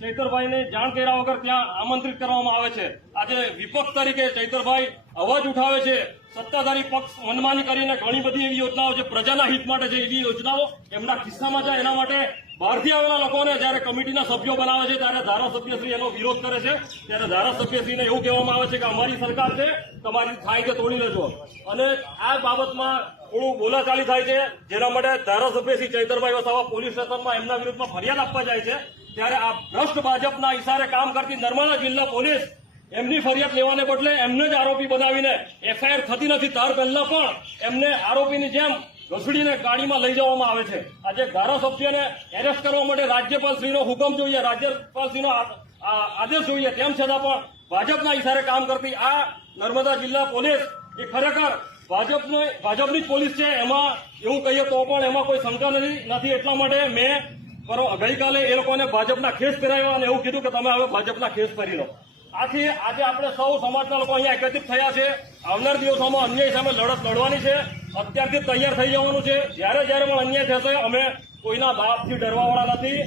ચૈતરભાઈને જાણ કર્યા વગર ત્યાં આમંત્રિત કરવામાં આવે છે। આજે વિપક્ષ તરીકે ચૈતરભાઈ અવાજ ઉઠાવે છે। સત્તાધારી પક્ષ મનમાની કરીને ઘણી બધી એવી યોજનાઓ જે પ્રજાના હિત માટે છે એવી યોજનાઓ એમના ખિસ્સામાં જાય એના માટે બહારથી આવેલા લોકોને જયારે કમિટીના સભ્યો બનાવે છે ત્યારે ધારાસભ્યશ્રી એનો વિરોધ કરે છે। ત્યારે ધારાસભ્યશ્રીને એવું કહેવામાં આવે છે કે અમારી સરકાર છે, તમારી થાય કે તોડી લેજો। અને આ બાબતમાં થોડું બોલાચાલી થાય છે, જેના માટે ધારાસભ્ય શ્રી ચૈતરભાઈ વસાવા પોલીસ સ્ટેશનમાં એમના વિરુદ્ધમાં ફરિયાદ આપવા જાય છે। ત્યારે આ ભ્રષ્ટ ભાજપના ઇશારે કામ કરતી નર્મદા જિલ્લા પોલીસ એમની ફરિયાદ લેવાને બદલે એમને જ આરોપી બનાવીને એફઆઈઆર થતી નથી ત્યાર પહેલા પણ એમને આરોપીની જેમ ઘસડીને ગાડીમાં લઈ જવામાં આવે છે। આજે ધારાસભ્યને એરેસ્ટ કરવા માટે રાજ્યપાલશ્રીનો હુકમ જોઈએ, રાજ્યપાલશ્રીનો આદેશ જોઈએ, તેમ છતાં પણ ભાજપના ઇશારે કામ કરતી આ નર્મદા જિલ્લા પોલીસ એ ખરેખર ભાજપની જ પોલીસ છે। એમાં એવું કહીએ તો પણ એમાં કોઈ શંકા નથી। એટલા માટે મેં ગઈકાલે એ લોકોને ભાજપના ખેસ પહેરાવ્યા અને એવું કીધું કે તમે હવે ભાજપના ખેસ પહેરી લો। આથી આજે આપણે સૌ સમાજના લોકો અહીંયા એકત્રિત થયા છે। આવનાર દિવસોમાં અન્યાય સામે લડત લડવાની છે। અત્યારથી તૈયાર થઈ જવાનું છે। જ્યારે પણ અન્યાય થશે અમે કોઈના બાપથી ડરવાવાળા નથી।